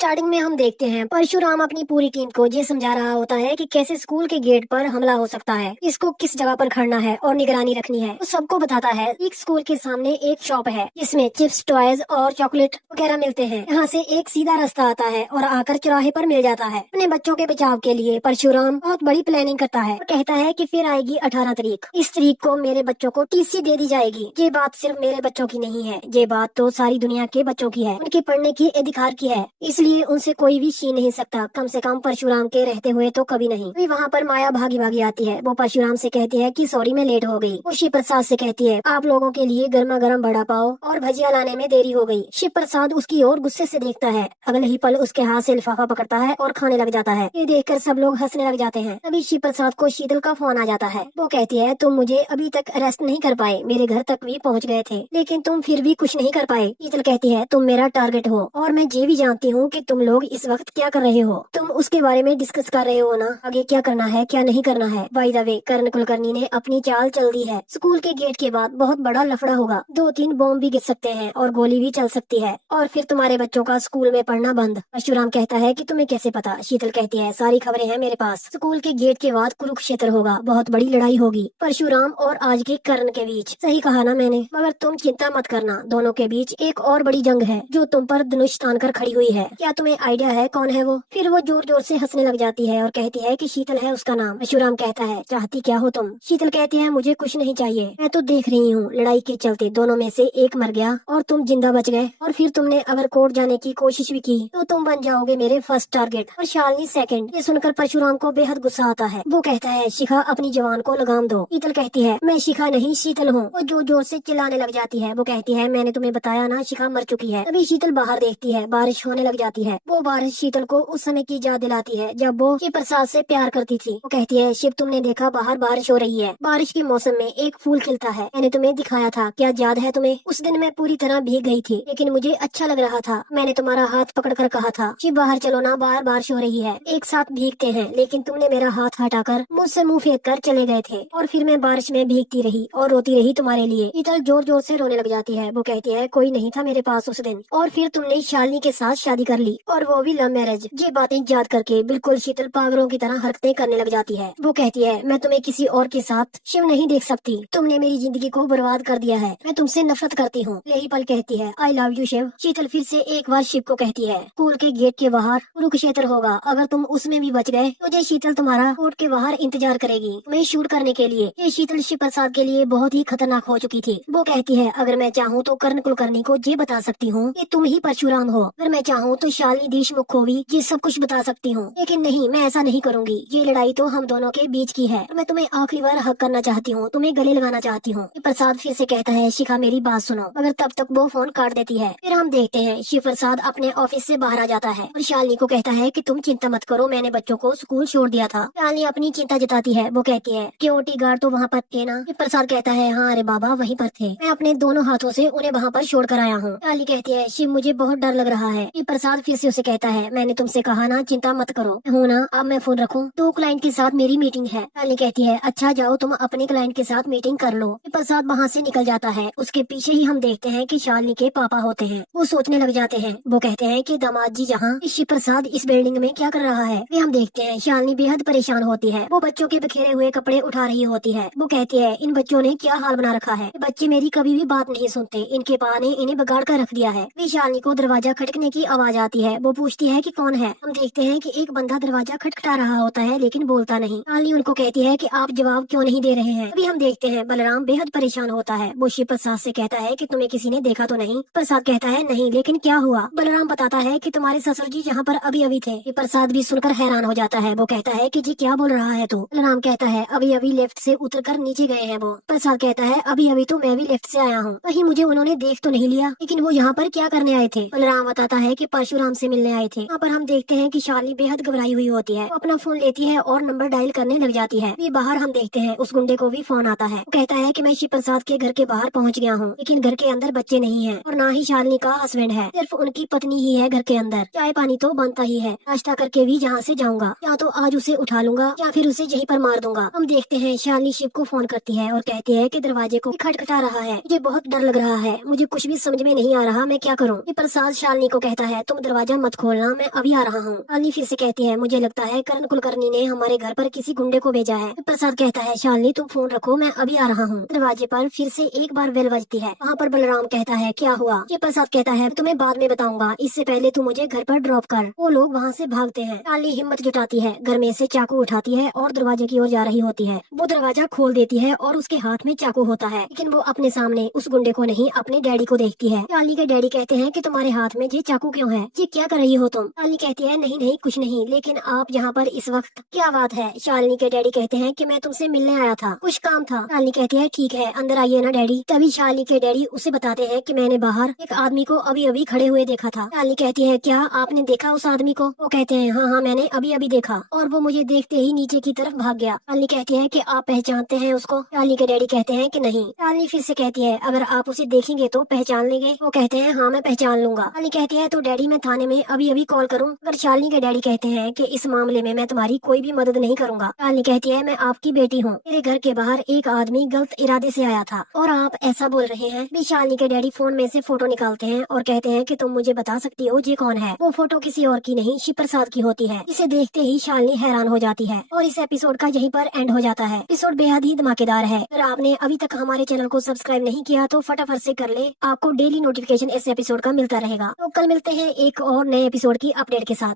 Starting में हम देखते हैं परशुराम अपनी पूरी टीम को ये समझा रहा होता है कि कैसे स्कूल के गेट पर हमला हो सकता है, इसको किस जगह पर खड़ना है और निगरानी रखनी है। वो सबको बताता है एक स्कूल के सामने एक शॉप है जिसमें चिप्स, टॉयज और चॉकलेट वगैरह मिलते हैं। यहाँ से एक सीधा रास्ता आता है और आकर चौराहे पर मिल जाता है। अपने बच्चों के बचाव के लिए परशुराम बहुत बड़ी प्लानिंग करता है और कहता है कि फिर आएगी 18 तारीख। इस तारीख को मेरे बच्चों को टीसी दे दी जाएगी। ये बात सिर्फ मेरे बच्चों की नहीं है, ये बात तो सारी दुनिया के बच्चों की है, उनके पढ़ने की अधिकार की है, इसलिए उनसे कोई भी छीन नहीं सकता। कम से कम परशुराम के रहते हुए तो कभी नहीं। अभी वहाँ पर माया भागी भागी आती है। वो परशुराम से कहती है कि सॉरी मैं लेट हो गई। वो शिव प्रसाद से कहती है आप लोगों के लिए गर्मा गर्म बड़ा पाव और भजिया लाने में देरी हो गई। शिव प्रसाद उसकी ओर गुस्से से देखता है। अगले ही पल उसके हाथ से लिफाफा पकड़ता है और खाने लग जाता है। ये देखकर सब लोग हंसने लग जाते हैं। तभी शिव प्रसाद को शीतल का फोन आ जाता है। वो कहती है तुम मुझे अभी तक अरेस्ट नहीं कर पाए, मेरे घर तक भी पहुँच गए थे लेकिन तुम फिर भी कुछ नहीं कर पाए। शीतल कहती है तुम मेरा टारगेट हो और मैं ये भी जानती हूँ कि तुम लोग इस वक्त क्या कर रहे हो। तुम उसके बारे में डिस्कस कर रहे हो ना, आगे क्या करना है क्या नहीं करना है। बाय द वे कर्ण कुलकर्णी ने अपनी चाल चल दी है। स्कूल के गेट के बाद बहुत बड़ा लफड़ा होगा, 2-3 बॉम्ब भी गिर सकते हैं और गोली भी चल सकती है और फिर तुम्हारे बच्चों का स्कूल में पढ़ना बंद। परशुराम कहता है कि तुम्हें कैसे पता। शीतल कहती है सारी खबरें हैं मेरे पास। स्कूल के गेट के बाद कुरुक्षेत्र होगा, बहुत बड़ी लड़ाई होगी परशुराम और आज के कर्ण के बीच। सही कहा ना मैंने, मगर तुम चिंता मत करना, दोनों के बीच एक और बड़ी जंग है जो तुम पर धनुष तान कर खड़ी हुई है। क्या तुम्हें आइडिया है कौन है वो? फिर वो जोर जोर से हंसने लग जाती है और कहती है कि शीतल है उसका नाम। परशुराम कहता है चाहती क्या हो तुम? शीतल कहती है मुझे कुछ नहीं चाहिए, मैं तो देख रही हूँ लड़ाई के चलते दोनों में से एक मर गया और तुम जिंदा बच गए, और फिर तुमने अगर कोर्ट जाने की कोशिश भी की तो तुम बन जाओगे मेरे फर्स्ट टारगेट और शालिनी सेकंड। ये सुनकर परशुराम को बेहद गुस्सा आता है। वो कहता है शिखा अपनी जवान को लगाम दो। शीतल कहती है मैं शिखा नहीं शीतल हूँ। वो जोर जोर से चिल्लाने लग जाती है। वो कहती है मैंने तुम्हें बताया ना शिखा मर चुकी है। तभी शीतल बाहर देखती है, बारिश होने लग जाती है। वो बारिश शीतल को उस समय की याद दिलाती है जब वो शिव प्रसाद से प्यार करती थी। वो कहती है शिव तुमने देखा बाहर बारिश हो रही है, बारिश के मौसम में एक फूल खिलता है, मैंने तुम्हें दिखाया था, क्या याद है तुम्हें? उस दिन मैं पूरी तरह भीग गई थी लेकिन मुझे अच्छा लग रहा था। मैंने तुम्हारा हाथ पकड़कर कहा था शिव बाहर चलो ना, बाहर बारिश हो रही है, एक साथ भीगते हैं, लेकिन तुमने मेरा हाथ हटाकर मुझसे मुंह फेंक कर चले गए थे और फिर मैं बारिश में भीगती रही और रोती रही तुम्हारे लिए। शीतल जोर जोर से रोने लग जाती है। वो कहती है कोई नहीं था मेरे पास उस दिन, और फिर तुमने शालिनी के साथ शादी कर ली और वो भी लव मैरिज। ये बातें याद करके बिल्कुल शीतल पागलों की तरह हरकतें करने लग जाती है। वो कहती है मैं तुम्हें किसी और के साथ शिव नहीं देख सकती, तुमने मेरी जिंदगी को बर्बाद कर दिया है, मैं तुमसे नफरत करती हूँ। यही पल कहती है आई लव यू शिव। शीतल फिर से एक बार शिव को कहती है स्कूल के गेट के बाहर कुरुक्षेत्र होगा, अगर तुम उसमें भी बच गए तो ये शीतल तुम्हारा कोर्ट के बाहर इंतजार करेगी तुम्हें शूट करने के लिए। ये शीतल शिव प्रसाद के लिए बहुत ही खतरनाक हो चुकी थी। वो कहती है अगर मैं चाहूँ तो कर्ण कुलकर्णी को ये बता सकती हूँ कि तुम ही परशुराम हो, अगर मैं चाहूँ तो शालिनी देशमुख को भी ये सब कुछ बता सकती हूँ, लेकिन नहीं मैं ऐसा नहीं करूँगी। ये लड़ाई तो हम दोनों के बीच की है, मैं तुम्हें आखिरी बार हक करना चाहती हूँ, तुम्हें गले लगाना चाहती हूँ। प्रसाद फिर से कहता है शिखा मेरी बात सुनो, मगर तब तक वो फोन काट देती है। फिर हम देखते हैं शिव प्रसाद अपने ऑफिस से बाहर आ जाता है और शालिनी को कहता है कि तुम चिंता मत करो, मैंने बच्चों को स्कूल छोड़ दिया था। शालिनी अपनी चिंता जताती है। वो कहती है सिक्योरिटी गार्ड तो वहाँ पर थे ना? शिव प्रसाद कहता है हाँ अरे बाबा वहीं पर थे, मैं अपने दोनों हाथों से उन्हें वहाँ पर छोड़ कर आया हूँ। शालिनी कहती है शिव मुझे बहुत डर लग रहा है। शिव प्रसाद फिर से उसे कहता है मैंने तुमसे कहा ना चिंता मत करो, हूँ ना, अब मैं फोन रखूँ? तो क्लाइंट के साथ मेरी मीटिंग है। शालिनी कहती है अच्छा जाओ तुम अपने क्लाइंट के साथ मीटिंग कर लो। शिव प्रसाद वहाँ से निकल जाता है। उसके पीछे ही हम देखते हैं कि शालिनी के पापा होते हैं। वो सोचने लग जाते हैं। वो कहते हैं कि दामाद जी जहाँ शिव प्रसाद इस बिल्डिंग में क्या कर रहा है। वे हम देखते हैं शालिनी बेहद परेशान होती है। वो बच्चों के बिखेरे हुए कपड़े उठा रही होती है। वो कहती है इन बच्चों ने क्या हाल बना रखा है, ये बच्चे मेरी कभी भी बात नहीं सुनते, इनके पा ने इन्हें बिगाड़ कर रख दिया है। वे शालिनी को दरवाजा खटकने की आवाज आती है। वो पूछती है कि कौन है। हम देखते हैं कि एक बंदा दरवाजा खटखटा रहा होता है लेकिन बोलता नहीं। शालिनी उनको कहती है कि आप जवाब क्यों नहीं दे रहे हैं। अभी हम देखते हैं बलराम बेहद परेशान होता है। वो शिव प्रसाद से कहता है कि तुम्हें किसी ने देखा तो नहीं? प्रसाद कहता है नहीं, लेकिन क्या हुआ? बलराम बताता है कि तुम्हारे ससुर जी यहाँ पर अभी अभी थे। शिव प्रसाद भी सुनकर हैरान हो जाता है। वो कहता है कि जी क्या बोल रहा है तू? बलराम कहता है अभी अभी लेफ्ट से उतर कर नीचे गए हैं वो। प्रसाद कहता है अभी अभी तो मैं भी लेफ्ट से आया हूँ, कहीं मुझे उन्होंने देख तो नहीं लिया, लेकिन वो यहाँ पर क्या करने आए थे? बलराम बताता है कि परशुराम से मिलने आए थे। यहाँ पर हम देखते हैं कि शालिनी बेहद घबराई हुई होती है। वो अपना फोन लेती है और नंबर डायल करने लग जाती है। ये बाहर हम देखते हैं उस गुंडे को भी फोन आता है। वो कहता है कि मैं शिव प्रसाद के घर के बाहर पहुँच गया हूँ, लेकिन घर के अंदर बच्चे नहीं है और ना ही शालिनी का हस्बैंड है, सिर्फ उनकी पत्नी ही है घर के अंदर। चाय पानी तो बनता ही है, नाश्ता करके भी जहाँ से जाऊंगा, या तो आज उसे उठा लूंगा या फिर उसे यहीं पर मार दूंगा। हम देखते हैं शालिनी शिव को फोन करती है और कहती है कि दरवाजे को खटखटा रहा है, मुझे बहुत डर लग रहा है, मुझे कुछ भी समझ में नहीं आ रहा, मैं क्या करूँ? प्रसाद शालिनी को कहता है तुम दरवाजा मत खोलना, मैं अभी आ रहा हूँ। शालिनी फिर से कहती है, मुझे लगता है करण कुलकर्णी ने हमारे घर पर किसी गुंडे को भेजा है। प्रसाद कहता है, शालिनी तुम फोन रखो, मैं अभी आ रहा हूँ। दरवाजे पर फिर से एक बार बेल बजती है। वहाँ पर बलराम कहता है, क्या हुआ? ये प्रसाद कहता है, तुम्हें बाद में बताऊंगा, इससे पहले तू मुझे घर पर ड्रॉप कर। वो लोग वहाँ से भागते हैं। शालिनी हिम्मत जुटाती है, घर में से चाकू उठाती है और दरवाजे की ओर जा रही होती है। वो दरवाजा खोल देती है और उसके हाथ में चाकू होता है, लेकिन वो अपने सामने उस गुंडे को नहीं, अपने डैडी को देखती है। शालिनी के डैडी कहते हैं कि तुम्हारे हाथ में ये चाकू क्यों है? ये क्या कर रही हो तुम? शालिनी कहती है, नहीं नहीं कुछ नहीं, लेकिन आप यहाँ पर इस वक्त? क्या बात है? शालिनी के डैडी कहते हैं कि मैं तुमसे मिलने आया था, कुछ काम था। शालिनी कहती है, ठीक है अंदर आइए ना डैडी। तभी शालिनी के डैडी उसे बताते हैं कि मैंने बाहर एक आदमी को अभी अभी खड़े हुए देखा था। शालिनी कहती है, क्या आपने देखा उस आदमी को? वो कहते हैं, हाँ हाँ मैंने अभी अभी देखा, और वो मुझे देखते ही नीचे की तरफ भाग गया। शालिनी कहती है कि आप पहचानते हैं उसको? शालिनी के डैडी कहते हैं कि नहीं। शालिनी फिर से कहती है, अगर आप उसे देखेंगे तो पहचान लेंगे? वो कहते हैं, हाँ मैं पहचान लूंगा। शालिनी कहती है, तो डैडी मैं थाने में अभी अभी कॉल करूँ? अगर शालिनी के डैडी कहते हैं कि इस मामले में मैं तुम्हारी कोई भी मदद नहीं करूंगा। शालिनी कहती है, मैं आपकी बेटी हूँ, मेरे घर के बाहर एक आदमी गलत इरादे से आया था और आप ऐसा बोल रहे हैं। भी शालिनी के डैडी फोन में से फोटो निकालते हैं और कहते हैं कि तुम मुझे बता सकती हो ये कौन है? वो फोटो किसी और की नहीं, शिव प्रसाद की होती है। इसे देखते ही शालिनी हैरान हो जाती है और इस एपिसोड का यहीं पर एंड हो जाता है। एपिसोड बेहद ही धमाकेदार है। अगर आपने अभी तक हमारे चैनल को सब्सक्राइब नहीं किया तो फटाफट से कर ले, आपको डेली नोटिफिकेशन इस एपिसोड का मिलता रहेगा। तो कल मिलते हैं एक और नए एपिसोड की अपडेट के साथ।